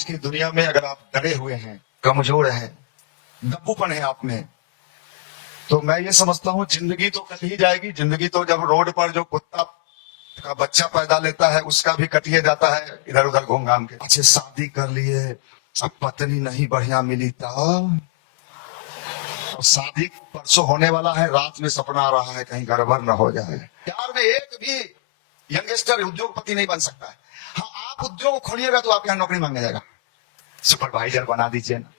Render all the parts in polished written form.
आज की दुनिया में अगर आप डरे हुए हैं, कमजोर हैं, दब्बूपन है आप में, तो मैं ये समझता हूँ जिंदगी तो कट ही जाएगी। जिंदगी तो जब रोड पर जो कुत्ता का बच्चा पैदा लेता है उसका भी कटिए जाता है इधर उधर घूम घाम के। अच्छे शादी कर लिए, अब पत्नी नहीं बढ़िया मिली था, और शादी परसों होने वाला है, रात में सपना आ रहा है कहीं गड़बड़ न हो जाए। प्यार में एक भी यंगस्टर उद्योगपति नहीं बन सकता है। हाँ, आप उद्योग खोलिएगा तो आपके यहाँ नौकरी मांगा जाएगा, सुपरवाइजर बना दीजिए ना,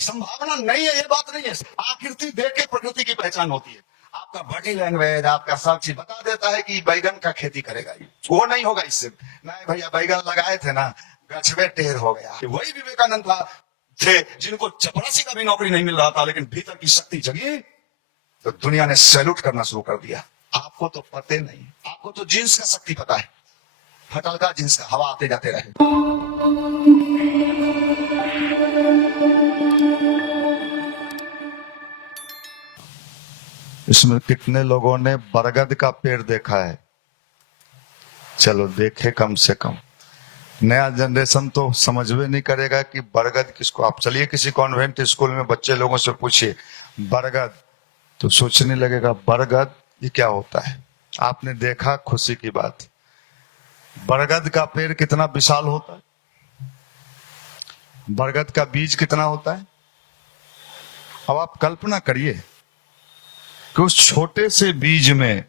संभावना नहीं है, ये बात नहीं है। आकृति देख के प्रकृति की पहचान होती है। आपका बॉडी लैंग्वेज, आपका सब चीज बता देता है कि बैगन का खेती करेगा, वो नहीं होगा इससे। नहीं भैया, बैगन लगाए थे ना, गछवे टेढ़ हो गया। वही विवेकानंद था थे जिनको चपरासी का भी नौकरी नहीं मिल रहा था, लेकिन भीतर की शक्ति जगी तो दुनिया ने सैल्यूट करना शुरू कर दिया। आपको तो पते नहीं, आपको तो जींस का शक्ति पता है, फटलका जींस का, हवा आते जाते रहे। इसमें कितने लोगों ने बरगद का पेड़ देखा है? चलो देखे कम से कम। नया जनरेशन तो समझ में नहीं करेगा कि बरगद किसको। आप चलिए किसी कॉन्वेंट स्कूल में बच्चे लोगों से पूछिए बरगद, तो सोचने लगेगा बरगद ये क्या होता है। आपने देखा, खुशी की बात। बरगद का पेड़ कितना विशाल होता है, बरगद का बीज कितना होता है। अब आप कल्पना करिए कि उस छोटे से बीज में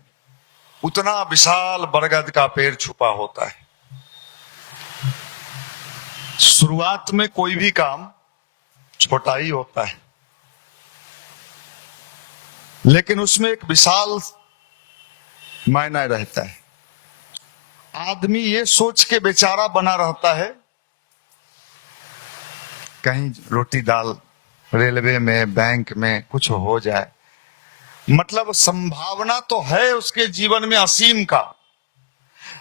उतना विशाल बरगद का पेड़ छुपा होता है। शुरुआत में कोई भी काम छोटा ही होता है, लेकिन उसमें एक विशाल मायना रहता है। आदमी ये सोच के बेचारा बना रहता है कहीं रोटी दाल रेलवे में, बैंक में कुछ हो जाए। मतलब संभावना तो है उसके जीवन में असीम का,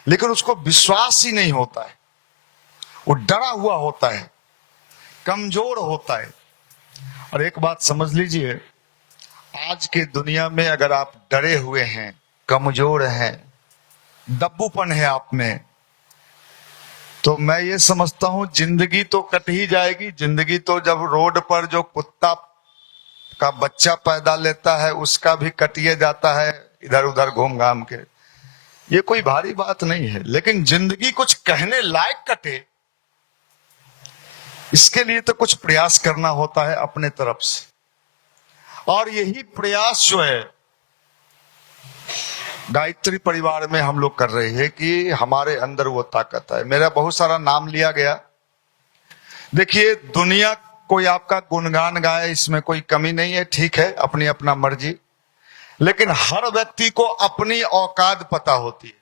लेकिन उसको विश्वास ही नहीं होता है। वो डरा हुआ होता है, कमजोर होता है। और एक बात समझ लीजिए, आज के दुनिया में अगर आप डरे हुए हैं, कमजोर हैं, दब्बूपन है आप में, तो मैं ये समझता हूं जिंदगी तो कट ही जाएगी। जिंदगी तो जब रोड पर जो कुत्ता का बच्चा पैदा लेता है उसका भी कटिए जाता है इधर उधर घूम घाम के। ये कोई भारी बात नहीं है, लेकिन जिंदगी कुछ कहने लायक कटे, इसके लिए तो कुछ प्रयास करना होता है अपने तरफ से। और यही प्रयास जो है गायत्री परिवार में हम लोग कर रहे हैं कि हमारे अंदर वो ताकत है। मेरा बहुत सारा नाम लिया गया। देखिए, दुनिया कोई आपका गुणगान गाए, इसमें कोई कमी नहीं है, ठीक है, अपनी अपना मर्जी। लेकिन हर व्यक्ति को अपनी औकात पता होती है।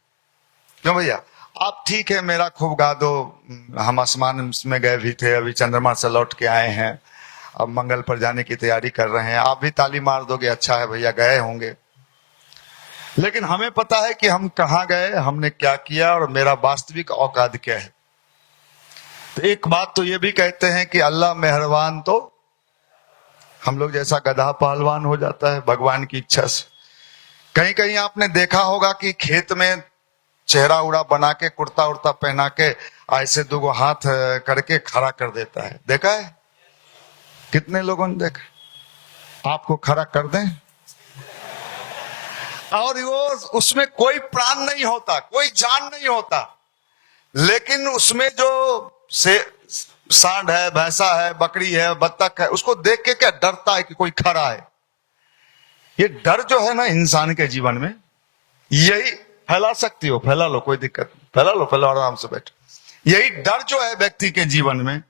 क्यों भैया? आप ठीक है, मेरा खूब गा दो, हम आसमान में गए भी थे, अभी चंद्रमा से लौट के आए हैं, अब मंगल पर जाने की तैयारी कर रहे हैं, आप भी ताली मार दोगे, अच्छा है भैया, गए होंगे। लेकिन हमें पता है कि हम कहाँ गए, हमने क्या किया और मेरा वास्तविक औकात क्या है। तो एक बात तो ये भी कहते हैं कि अल्लाह मेहरबान तो हम लोग जैसा गधा पहलवान हो जाता है भगवान की इच्छा से। कहीं कहीं आपने देखा होगा कि खेत में चेहरा उड़ा बना के, कुर्ता उड़ता पहना के, ऐसे दो हाथ करके खड़ा कर देता है। देखा है? कितने लोगों ने देखा? आपको खड़ा कर दें और वो उसमें कोई प्राण नहीं होता, कोई जान नहीं होता, लेकिन उसमें जो से सांड है, भैंसा है, बकरी है, बत्तख है, उसको देख के क्या डरता है कि कोई खड़ा है। ये डर जो है ना इंसान के जीवन में, यही फैला सकती हो, फैला लो, कोई दिक्कत नहीं, फैला लो, फैला, आराम से बैठो। यही डर जो है व्यक्ति के जीवन में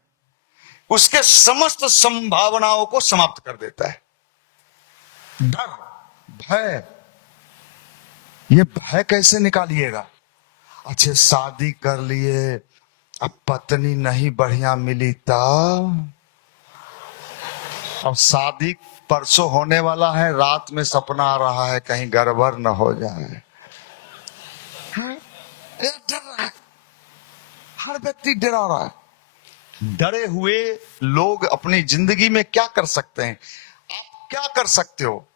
उसके समस्त संभावनाओं को समाप्त कर देता है। डर, भय, ये भय कैसे निकालिएगा? अच्छे शादी कर लिए, अब पत्नी नहीं बढ़िया मिली था, अब शादी परसों होने वाला है, रात में सपना आ रहा है कहीं गड़बड़ न हो जाए। डर रहा है, हर व्यक्ति डरा रहा है। डरे हुए लोग अपनी जिंदगी में क्या कर सकते हैं? आप क्या कर सकते हो?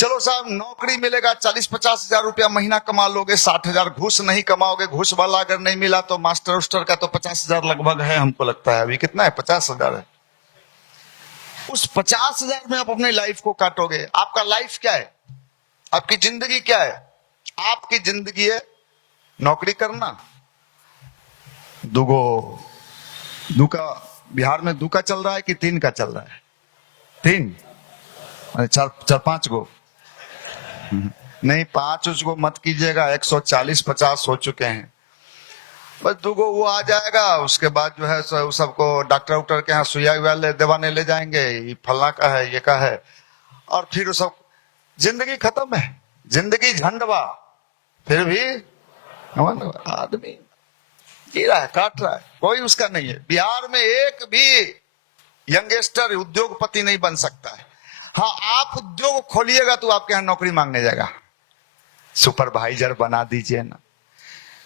चलो साहब नौकरी मिलेगा 40-50 हजार रुपया महीना कमा लोगे, 60,000 घूस नहीं कमाओगे, घूस वाला अगर नहीं मिला तो मास्टर उस्टर का तो 50,000 लगभग है, हमको लगता है अभी कितना है 50,000 है। उस 50,000 में आप अपनी लाइफ को काटोगे। आपका लाइफ क्या है, आपकी जिंदगी क्या है? आपकी जिंदगी है नौकरी करना। दू का बिहार में 2 का चल रहा है कि 3 का चल रहा है? 3 चार 5 गो नहीं, 5 उसको मत कीजिएगा, 140-50 हो चुके हैं। बस 2 गो वो आ जाएगा, उसके बाद जो है सबको डॉक्टर उक्टर के यहाँ सुइया दवाने ले जाएंगे, ये फलना का है, ये का है, और फिर वो सब जिंदगी खत्म है। जिंदगी झंडवा, फिर भी आदमी जी रहा है, काट रहा है, कोई उसका नहीं है। बिहार में एक भी यंगस्टर उद्योगपति नहीं बन सकता है। हाँ, आप उद्योग खोलिएगा तो आपके यहाँ नौकरी मांगने जाएगा, सुपरवाइजर बना दीजिए ना।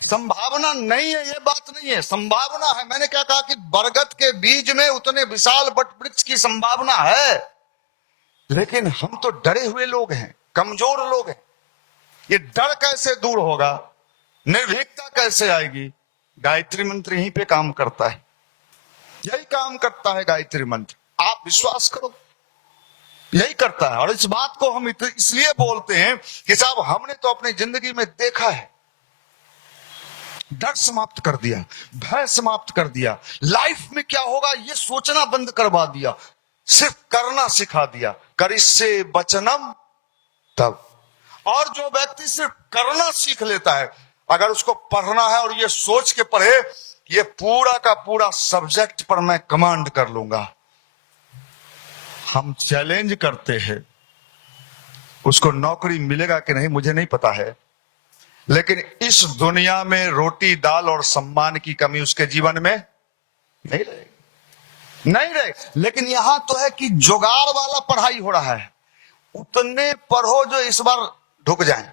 संभावना नहीं है, ये बात नहीं है, संभावना है। मैंने क्या कहा कि बरगद के बीज में उतने विशाल वट वृक्ष की संभावना है, लेकिन हम तो डरे हुए लोग हैं, कमजोर लोग हैं। ये डर कैसे दूर होगा, निर्भीकता कैसे आएगी? गायत्री मंत्र यहीं पे काम करता है, यही काम करता है गायत्री मंत्र। आप विश्वास करो, यही करता है। और इस बात को हम इसलिए बोलते हैं कि साहब हमने तो अपनी जिंदगी में देखा है, डर समाप्त कर दिया, भय समाप्त कर दिया, लाइफ में क्या होगा ये सोचना बंद करवा दिया, सिर्फ करना सिखा दिया। करिष्ये वचनम तब। और जो व्यक्ति सिर्फ करना सीख लेता है, अगर उसको पढ़ना है और ये सोच के पढ़े ये पूरा का पूरा सब्जेक्ट पर मैं कमांड कर लूंगा, हम चैलेंज करते हैं। उसको नौकरी मिलेगा कि नहीं मुझे नहीं पता है, लेकिन इस दुनिया में रोटी दाल और सम्मान की कमी उसके जीवन में नहीं रहेगी, नहीं रहेगी। लेकिन यहां तो है कि जुगाड़ वाला पढ़ाई हो रहा है, उतने पढ़ो जो इस बार ढुक जाए।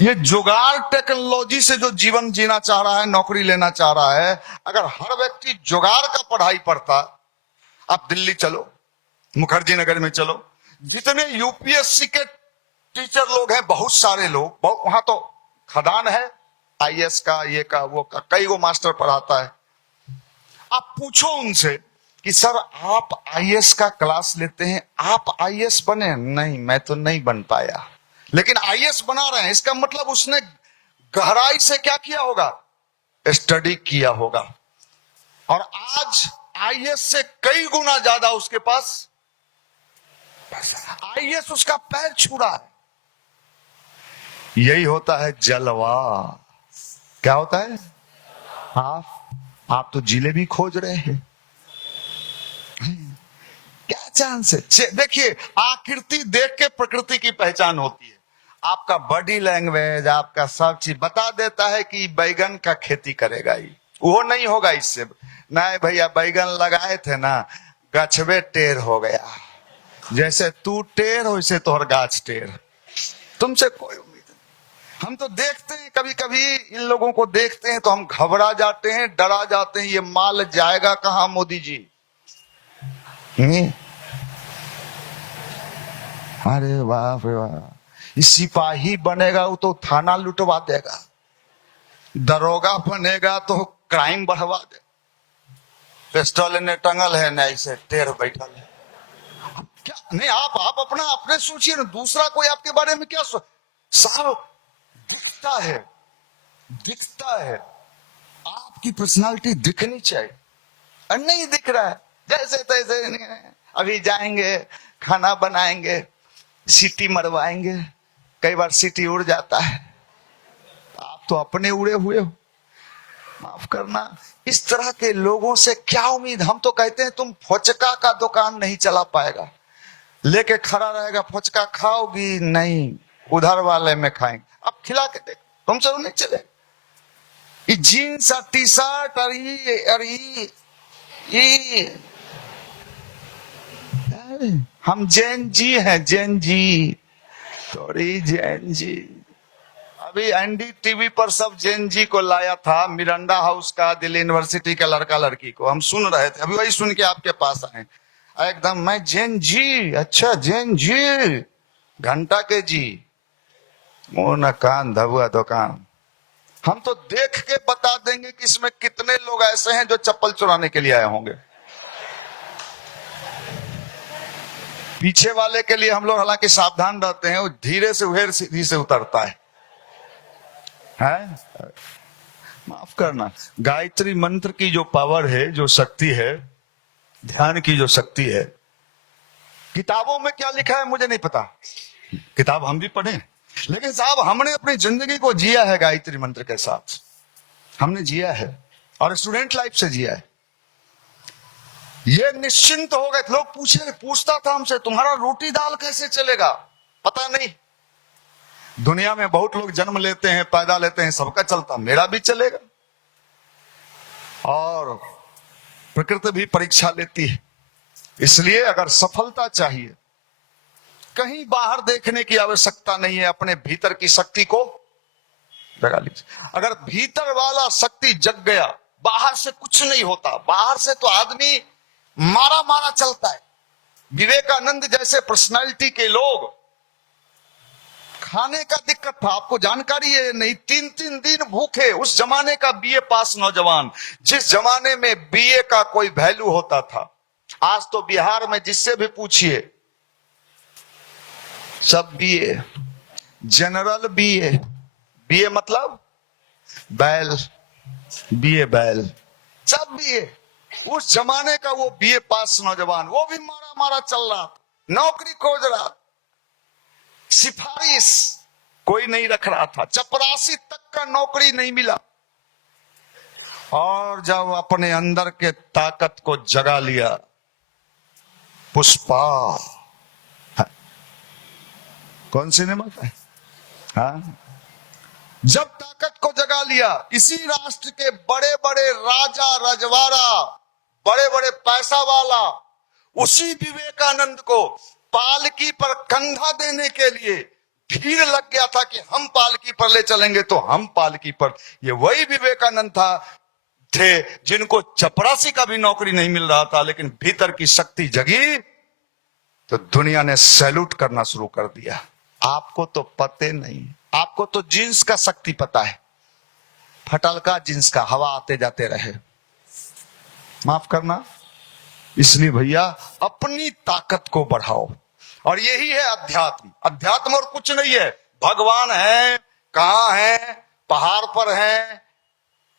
ये जुगाड़ टेक्नोलॉजी से जो जीवन जीना चाह रहा है, नौकरी लेना चाह रहा है, अगर हर व्यक्ति जुगाड़ का पढ़ाई पढ़ता, आप दिल्ली चलो, मुखर्जी नगर में चलो, जितने यूपीएससी के टीचर लोग हैं, बहुत सारे लोग, वहां तो खदान है आईएएस का, ये का वो का, कई गो मास्टर पढ़ाता है। आप पूछो उनसे कि सर आप आईएएस का क्लास लेते हैं, आप आईएएस बने? नहीं, मैं तो नहीं बन पाया। लेकिन आईएएस बना रहे हैं, इसका मतलब उसने गहराई से क्या किया होगा? स्टडी किया होगा। और आज आईएएस से कई गुना ज्यादा उसके पास आईएएस उसका पैर छू रहा है। यही होता है जलवा। क्या होता है? आप तो जिलेबी खोज रहे हैं, क्या चांस है? देखिए, आकृति देख के प्रकृति की पहचान होती है। आपका बॉडी लैंग्वेज, आपका सब चीज बता देता है कि बैगन का खेती करेगा ही, वो नहीं होगा इससे। नहीं भैया, बैगन लगाए थे ना, गछवे टेढ़ हो गया, जैसे तू टेढ़ वैसे तोहर गाछ टेढ़, तुमसे कोई उम्मीद नहीं। हम तो देखते हैं, कभी कभी इन लोगों को देखते हैं तो हम घबरा जाते हैं, डरा जाते हैं, ये माल जाएगा कहां मोदी जी? अरे वाह वाह, सिपाही बनेगा वो तो थाना लुटवा देगा, दरोगा बनेगा तो क्राइम बढ़वा दे, पिस्टल ने टंगल है ना, ऐसे टेढ़ बैठल है। क्या नहीं, आप अपना अपने सोचिए ना, दूसरा कोई आपके बारे में क्या साहब दिखता है, दिखता है। आपकी पर्सनालिटी दिखनी चाहिए, और नहीं दिख रहा है, जैसे तैसे। अभी जाएंगे, खाना बनाएंगे, सीटी मरवाएंगे, कई बार सीटी उड़ जाता है, आप तो अपने उड़े हुए हो, माफ करना। इस तरह के लोगों से क्या उम्मीद? हम तो कहते हैं तुम फुचका का दुकान नहीं चला पाएगा, लेके खड़ा रहेगा, फुचका खाओगी नहीं, उधर वाले में खाएंगे, अब खिला के देख, तुमसे नहीं चले। जीन्स और टी शर्ट और हम जैन जी हैं, जैन जी, सॉरी जैन जी। अभी एनडीटीवी पर सब जैन जी को लाया था, मिरांडा हाउस का, दिल्ली यूनिवर्सिटी का लड़का लड़की को, हम सुन रहे थे, अभी वही सुन के आपके पास आए। एकदम मैं जैन जी, अच्छा जैन जी, घंटा के जी, मुंह न कान धबुआ दुकान। हम तो देख के बता देंगे कि इसमें कितने लोग ऐसे हैं जो चप्पल चुराने के लिए आए होंगे। पीछे वाले के लिए हम लोग हालांकि सावधान रहते हैं, वो धीरे से उहेर सीधी से उतरता है। माफ करना, गायत्री मंत्र की जो पावर है, जो शक्ति है, ध्यान की जो शक्ति है, किताबों में क्या लिखा है मुझे नहीं पता, किताब हम भी पढ़े, लेकिन साहब हमने अपनी जिंदगी को जिया है गायत्री मंत्र के साथ, हमने जिया है और स्टूडेंट लाइफ से जिया है। ये निश्चिंत हो गए। लोग पूछता था हमसे, तुम्हारा रोटी दाल कैसे चलेगा? पता नहीं, दुनिया में बहुत लोग जन्म लेते हैं, पैदा लेते हैं, सबका चलता, मेरा भी चलेगा। और प्रकृति भी परीक्षा लेती है। इसलिए अगर सफलता चाहिए, कहीं बाहर देखने की आवश्यकता नहीं है, अपने भीतर की शक्ति को जगा लीजिए। अगर भीतर वाला शक्ति जग गया, बाहर से कुछ नहीं होता। बाहर से तो आदमी मारा मारा चलता है। विवेकानंद जैसे पर्सनालिटी के लोग, खाने का दिक्कत था, आपको जानकारी है नहीं, 3-3 दिन भूखे। उस जमाने का बीए पास नौजवान, जिस जमाने में बीए का कोई वैल्यू होता था। आज तो बिहार में जिससे भी पूछिए, सब बीए, जनरल बीए, बीए मतलब बैल, बीए बैल, सब बीए। उस जमाने का वो बीए पास नौजवान, वो भी मारा मारा चल रहा था, नौकरी खोज रहा, सिफारिश कोई नहीं रख रहा था, चपरासी तक का नौकरी नहीं मिला। और जब अपने अंदर के ताकत को जगा लिया, पुष्पा, कौन सिनेमा का है? हाँ, जब ताकत को जगा लिया, इसी राष्ट्र के बड़े बड़े राजा रजवाड़ा, बड़े बड़े पैसा वाला, उसी विवेकानंद को पालकी पर कंधा देने के लिए भीड़ लग गया था कि हम पालकी पर ले चलेंगे, तो हम पालकी पर। ये वही विवेकानंद थे जिनको चपरासी का भी नौकरी नहीं मिल रहा था, लेकिन भीतर की शक्ति जगी तो दुनिया ने सैल्यूट करना शुरू कर दिया। आपको तो पते नहीं, आपको तो जींस का शक्ति पता है, फटलका जींस का, हवा आते जाते रहे। माफ करना, इसलिए भैया अपनी ताकत को बढ़ाओ। और यही है अध्यात्म। अध्यात्म और कुछ नहीं है। भगवान है, कहां है, पहाड़ पर है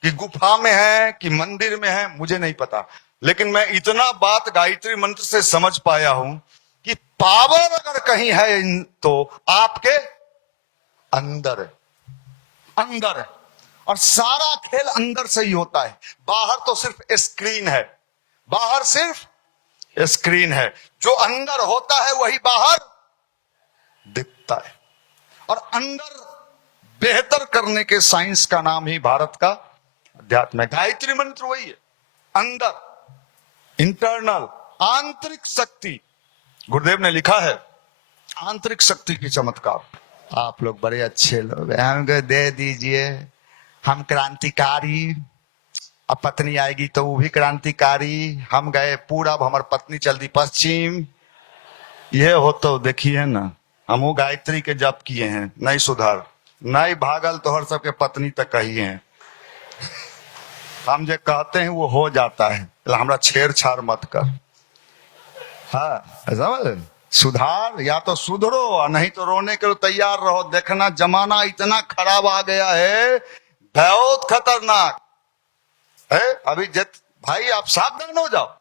कि गुफा में है कि मंदिर में है, मुझे नहीं पता, लेकिन मैं इतना बात गायत्री मंत्र से समझ पाया हूं कि पावर अगर कहीं है तो आपके अंदर है, अंदर है। और सारा खेल अंदर से ही होता है। बाहर तो सिर्फ स्क्रीन है, बाहर सिर्फ स्क्रीन है। जो अंदर होता है वही बाहर दिखता है। और अंदर बेहतर करने के साइंस का नाम ही भारत का अध्यात्म है। गायत्री मंत्र वही है, अंदर, इंटरनल, आंतरिक शक्ति। गुरुदेव ने लिखा है आंतरिक शक्ति की चमत्कार। आप लोग बड़े अच्छे लोग, हमको दे दीजिए, हम क्रांतिकारी, अब पत्नी आएगी तो वो भी क्रांतिकारी। हम गए पूरब, हमारी पत्नी चल दी पश्चिम। ये हो तो देखिए ना, हम वो गायत्री के जप किए हैं, नहीं सुधार, नहीं भागल तो हर सबके पत्नी तक कही है। हम जो कहते हैं वो हो जाता है, हमरा छेड़छाड़ मत कर। हाँ, समझ, सुधार, या तो सुधरो नहीं तो रोने के लिए तैयार रहो। देखना जमाना इतना खराब आ गया है, बहुत खतरनाक है। अभी भाई आप सावधान हो जाओ,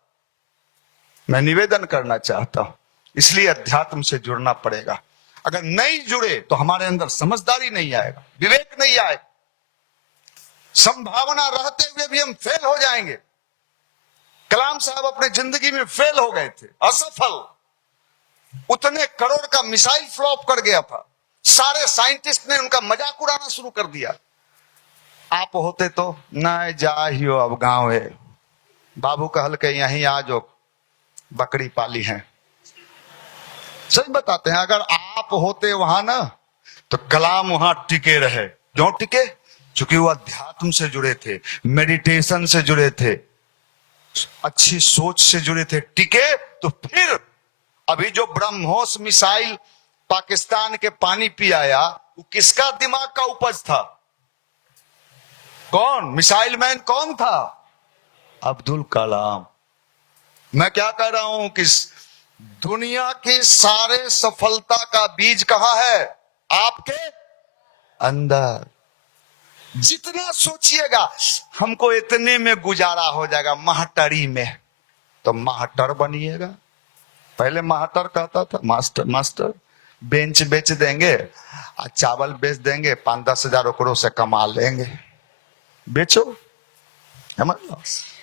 मैं निवेदन करना चाहता हूं। इसलिए अध्यात्म से जुड़ना पड़ेगा। अगर नहीं जुड़े तो हमारे अंदर समझदारी नहीं आएगा, विवेक नहीं आएगा। संभावना रहते हुए भी हम फेल हो जाएंगे। कलाम साहब अपने जिंदगी में फेल हो गए थे, असफल। उतने करोड़ का मिसाइल फ्लॉप कर गया था, सारे साइंटिस्ट ने उनका मजाक उड़ाना शुरू कर दिया। आप होते तो न जाइयो, अब गांव है, बाबू कहल के यहीं आ जो, बकरी पाली है। सही बताते हैं, अगर आप होते वहां ना तो कलाम वहां टिके रहे। क्यों टिके? क्योंकि वो अध्यात्म से जुड़े थे, मेडिटेशन से जुड़े थे, अच्छी सोच से जुड़े थे, टिके। तो फिर अभी जो ब्रह्मोस मिसाइल पाकिस्तान के पानी पी आया, वो किसका दिमाग का उपज था? कौन मिसाइल मैन कौन था? अब्दुल कलाम। मैं क्या कह रहा हूं कि दुनिया की सारे सफलता का बीज कहां है? आपके अंदर। जितना सोचिएगा हमको इतने में गुजारा हो जाएगा, मास्टरी में, तो मास्टर बनिएगा। पहले मास्टर कहता था मास्टर मास्टर। बेंच बेच देंगे और चावल बेच देंगे, 5-10 हजार ओकरों से कमा लेंगे। बेचो, समझ लो,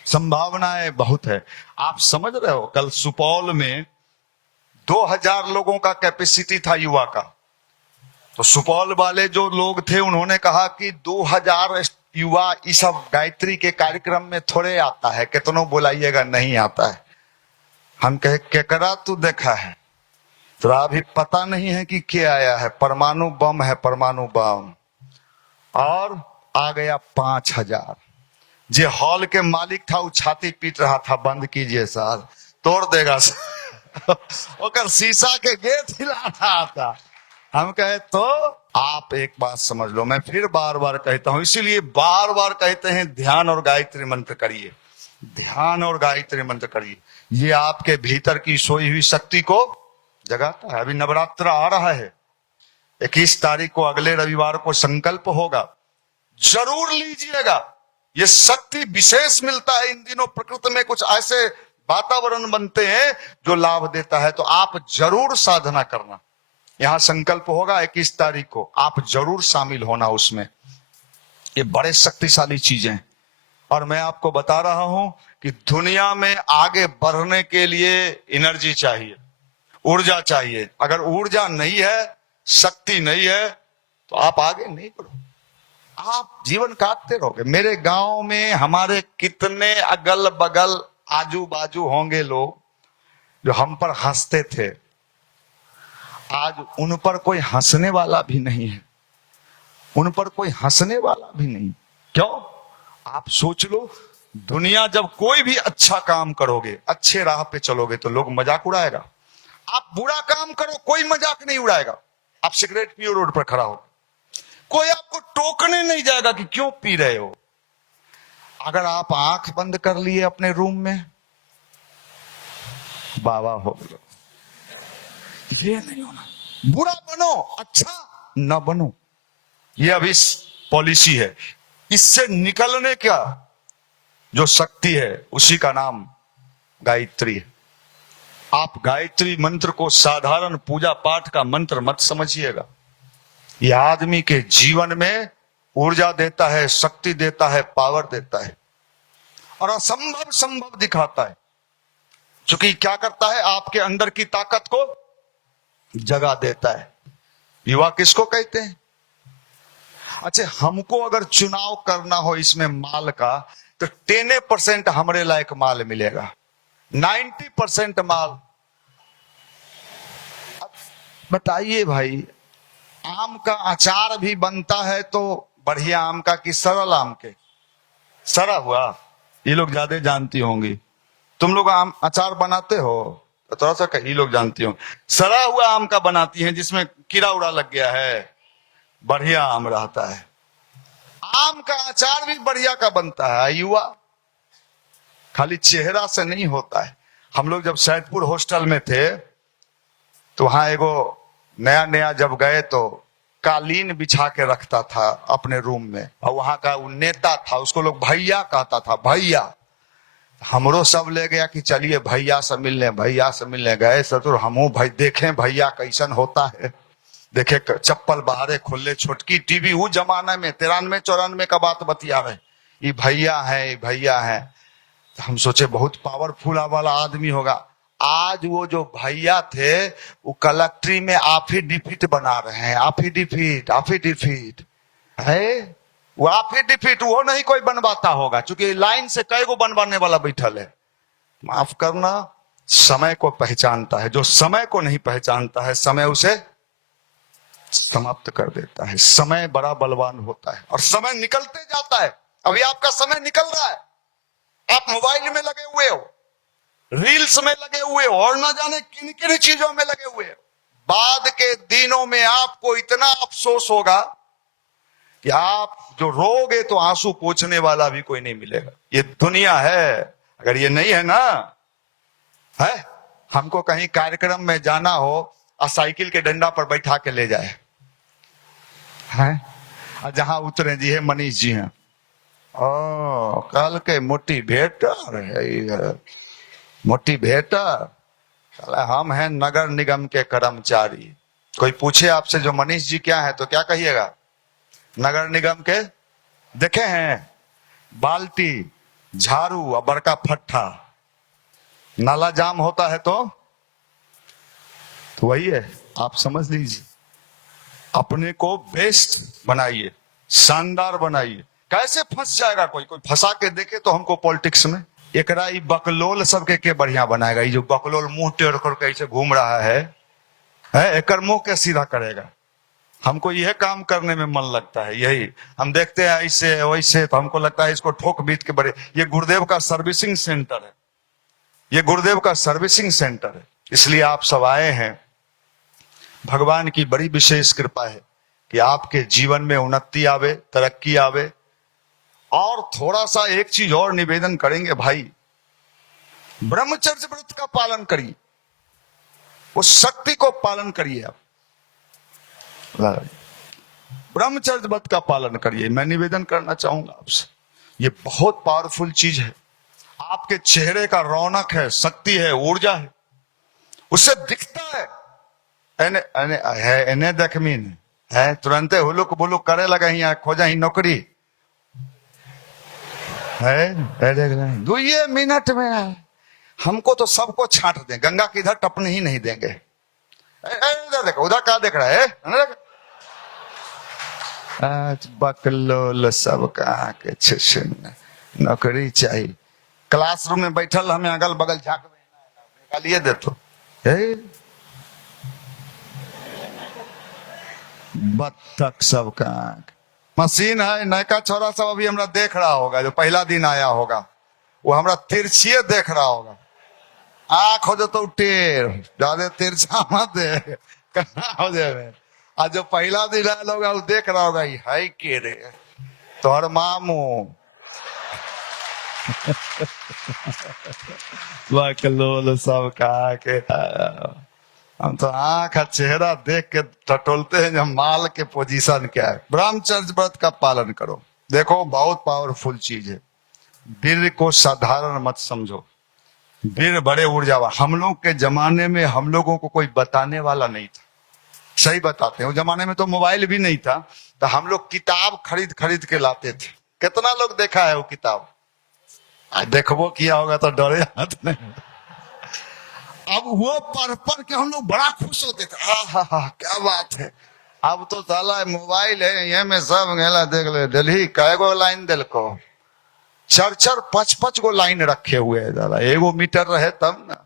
संभावनाएं बहुत है। आप समझ रहे हो, कल सुपौल में 2000 लोगों का कैपेसिटी था युवा का। तो सुपौल वाले जो लोग थे उन्होंने कहा कि 2000 युवा इस सब गायत्री के कार्यक्रम में थोड़े आता है, कितनों बुलाइएगा नहीं आता है। हम कहे केकरा तू देखा है? तो अभी पता नहीं है कि क्या आया है, परमाणु बम है, परमाणु बम। और आ गया 5000। जे हॉल के मालिक था वो छाती पीट रहा था, बंद कीजिए सर, तोड़ देगा ओकर शीशा के गेट हिला रहा था। हम कहे तो आप एक बात समझ लो, मैं फिर बार बार कहता हूं, इसीलिए बार बार कहते हैं ध्यान और गायत्री मंत्र करिए, ध्यान और गायत्री मंत्र करिए। ये आपके भीतर की सोई हुई शक्ति को जगाता है। अभी नवरात्र आ रहा है, 21 तारीख को, अगले रविवार को संकल्प होगा, जरूर लीजिएगा। ये शक्ति विशेष मिलता है इन दिनों। प्रकृति में कुछ ऐसे वातावरण बनते हैं जो लाभ देता है, तो आप जरूर साधना करना। यहां संकल्प होगा 21 तारीख को, आप जरूर शामिल होना उसमें। ये बड़े शक्तिशाली चीजें। और मैं आपको बता रहा हूं कि दुनिया में आगे बढ़ने के लिए एनर्जी चाहिए, ऊर्जा चाहिए। अगर ऊर्जा नहीं है, शक्ति नहीं है, तो आप आगे नहीं बढ़ो, आप जीवन काटते रहोगे। मेरे गांव में हमारे कितने अगल बगल आजू बाजू होंगे लोग जो हम पर हंसते थे, आज उन पर कोई हंसने वाला भी नहीं है, उन पर कोई हंसने वाला भी नहीं। क्यों? आप सोच लो, दुनिया जब कोई भी अच्छा काम करोगे, अच्छे राह पे चलोगे, तो लोग मजाक उड़ाएगा। आप बुरा काम करो, कोई मजाक नहीं उड़ाएगा। आप सिगरेट पियो, रोड पर खड़ा हो, कोई आपको टोकने नहीं जाएगा कि क्यों पी रहे हो। अगर आप आंख बंद कर लिए अपने रूम में, बाबा हो गए। ये नहीं होना, बुरा बनो, अच्छा न बनो। ये अभी पॉलिसी है। इससे निकलने का जो शक्ति है उसी का नाम गायत्री है। आप गायत्री मंत्र को साधारण पूजा पाठ का मंत्र मत समझिएगा। यह आदमी के जीवन में ऊर्जा देता है, शक्ति देता है, पावर देता है, और असंभव संभव दिखाता है। क्योंकि क्या करता है, आपके अंदर की ताकत को जगा देता है। युवा किसको कहते हैं? अच्छा, हमको अगर चुनाव करना हो इसमें माल का, तो 10% हमारे लायक माल मिलेगा, 90% माल। बताइए भाई, आम का अचार भी बनता है तो बढ़िया आम का कि सरल आम के? सरा हुआ, ये लोग ज्यादा जानती होंगी। तुम लोग आम अचार बनाते हो तो थोड़ा सा कई लोग जानती हो। सरा हुआ आम का बनाती हैं जिसमें कीड़ा उड़ा लग गया है, बढ़िया आम रहता है। आम का अचार भी बढ़िया का बनता है युवा, खाली चेहरा से नहीं होता है। हम लोग जब सैदपुर हॉस्टल में थे तो वहां एगो नया नया जब गए तो कालीन बिछा के रखता था अपने रूम में, और वहां का वो नेता था, उसको लोग भैया कहता था, भैया। हमरो सब ले गया कि चलिए भैया से मिलने, भैया से मिलने गए ससुर। हमू भाई देखें भैया कैसन होता है, देखे चप्पल बाहरे खुले, छोटकी टीवी। वो जमाने में 93-94 का बात बतिया रहे, ये भैया है, ये भैया है। तो हम सोचे बहुत पावरफुल वाला आदमी होगा। आज वो जो भैया थे वो कलेक्ट्री में एफिडेविट बना रहे हैं, एफिडेविट है वो एफिडेविट। वो नहीं कोई बनवाता होगा, क्योंकि लाइन से कई गो बनवाने वाला बैठल है। माफ करना, समय को पहचानता है। जो समय को नहीं पहचानता है, समय उसे समाप्त कर देता है। समय बड़ा बलवान होता है और समय निकलते जाता है। अभी आपका समय निकल रहा है, आप मोबाइल में लगे हुए हो, रील्स में लगे हुए हो, और ना जाने किन किन चीजों में लगे हुए हो। बाद के दिनों में आपको इतना अफसोस होगा कि आप जो रोगे तो आंसू पोंछने वाला भी कोई नहीं मिलेगा। ये दुनिया है। अगर ये नहीं है ना, है हमको कहीं कार्यक्रम में जाना हो और साइकिल के डंडा पर बैठा के ले जाए, है और जहां उतरे जी है मनीष जी हैं, ओ कल के मोटी भेटर है, मोटी भेटर, हम हैं नगर निगम के कर्मचारी। कोई पूछे आपसे जो मनीष जी क्या है तो क्या कहिएगा? नगर निगम के देखे हैं, बाल्टी, झाड़ू और बड़का फट्टा, नाला जाम होता है तो वही है। आप समझ लीजिए, अपने को बेस्ट बनाइए, शानदार बनाइए। कैसे फंस जाएगा कोई? कोई फंसा के देखे तो हमको पॉलिटिक्स में। एकरा ई बकलोल सबके के बढ़िया बनाएगा। ये जो बकलोल मुंह टेढ़ करके ऐसे घूम रहा है एकर मुंह के सीधा करेगा। हमको यह काम करने में मन लगता है। यही हम देखते हैं ऐसे वैसे, तो हमको लगता है इसको ठोक बीट के बड़े। ये गुरुदेव का सर्विसिंग सेंटर है, ये गुरुदेव का सर्विसिंग सेंटर है। इसलिए आप सब आए हैं। भगवान की बड़ी विशेष कृपा है कि आपके जीवन में उन्नति आवे, तरक्की आवे। और थोड़ा सा एक चीज और निवेदन करेंगे भाई, ब्रह्मचर्य व्रत का पालन करिए, उस शक्ति को पालन करिए। आप ब्रह्मचर्य व्रत का पालन करिए। मैं निवेदन करना चाहूंगा आपसे, ये बहुत पावरफुल चीज है। आपके चेहरे का रौनक है, शक्ति है, ऊर्जा है, उससे दिखता है। एने एने है एने देखमीन है, तुरंते हुलुक बुलुक करे लगा ही, खोजा ही नौकरी है। 2 मिनट में हमको तो सबको छांट दें, गंगा की इधर टपने ही नहीं देंगे। इधर देखो, उधर क्या देख रहा है? आज बकलोल सब कहा के नौकरी चाहिए। क्लासरूम में बैठल हमें अगल बगल झाँक निकालिए दे तो बत्तख सब का मशीन है। नयका छोरा सब अभी हमरा देख रहा होगा, जो पहला दिन आया होगा वो हमरा तिरछिए देख रहा होगा। आंख हो जाता टेढ़, ज्यादा तिरछा मत दे, कहाँ हो जाए। आज जो पहला दिन आया होगा वो देख रहा होगा, हाय के रे तोहर मामू बकलोल सब कहा के। हम तो आंख चेहरा देख के टटोलते हैं जब माल के पोजीशन क्या है। ब्रह्मचर्य व्रत का पालन करो। देखो बहुत पावरफुल चीज है। वीर को साधारण मत समझो, वीर बड़े ऊर्जावान। हम लोग के जमाने में हम लोगों को कोई बताने वाला नहीं था, सही बताते हैं। उस जमाने में तो मोबाइल भी नहीं था, तो हम लोग किताब खरीद खरीद के लाते थे। कितना लोग देखा है वो किताब? देखो किया होगा तो डरे हाथ नहीं। अब वो पढ़ के हम लोग बड़ा खुश होते थे, हा क्या बात है। अब तो साला मोबाइल है, ये में सब गेला देख ले, दिल्ली कैगो लाइन दिल को 4-4 5-5 गो लाइन रखे हुए है। साला एगो मीटर रहे तब ना।